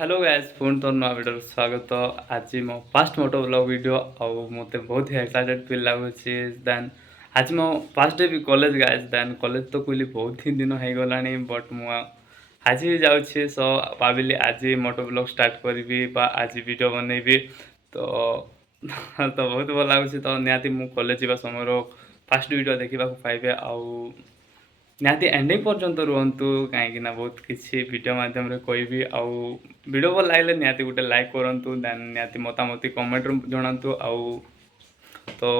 Hello guys phone तो नुआ video स्वागत। आज मो फास्ट मोटो ब्लॉग वीडियो आउ मते बहुत ही एक्साइटेड फील लागुची। देन आज मो फर्स्ट डे भी कॉलेज गाइस। देन कॉलेज तो कुली बहुत ही दिन हो गलानी बट मु आज ही जाउछी। सो भाबिली आज मोटो ब्लॉग स्टार्ट करबी बा आज वीडियो बनैबी तो तो बहुत भल लागुची। तो नियाती मु कॉलेज जीवा समय फास्ट वीडियो देखिबा को पाइबे आउ निहाती एंडिंग पर्यंत रुहतु कहीं बहुत किसी वीडियो माध्यम कहबी आउ वीडियो भल लगे निहाती गोटे लाइक करूँ। देन निहाती मतामती कमेंट जनातु आउ तो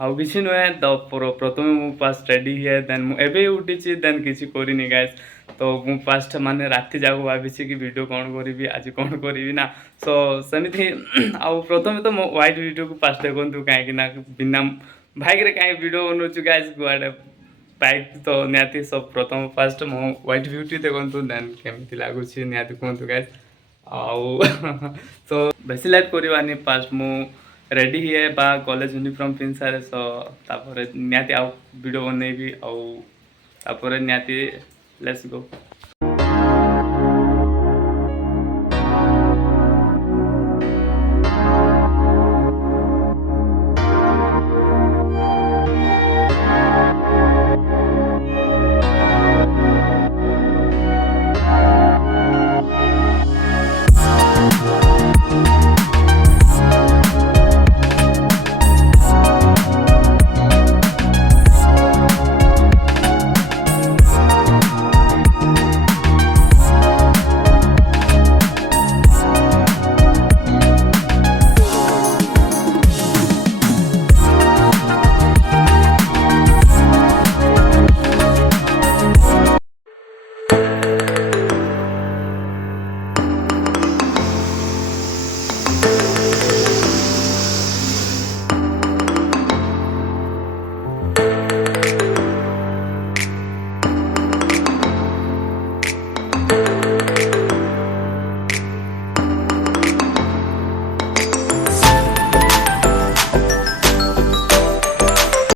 आउ किसी नुहे तो प्रथम मु फास्ट रेडी है। देन मुझे उठी देन किसी करनी गाइस। तो मु फास्ट माने राति जाक भावी कि वीडियो कौन करी आज कौन करी ना। सो सेमती आउ प्रथम तो मो व्हाइट वीडियो को फास्ट देखु कहीं बिना बाइक रे कहीं वीडियो बनाऊँ गाइस गुआड़े बाइक तो निहाती सब प्रथम फास्ट मो व्हाइट ब्यूटी देखु। देन केमती लगुच निहाती कहतु गाइस आउ तो बेसी लाइट करवानी फास्ट मु रेडी है बा कॉलेज यूनिफॉर्म पिन सारे। सो तापर निहाती आउ वीडियो बनैबी आउ तापर निहाती लेट्स गो।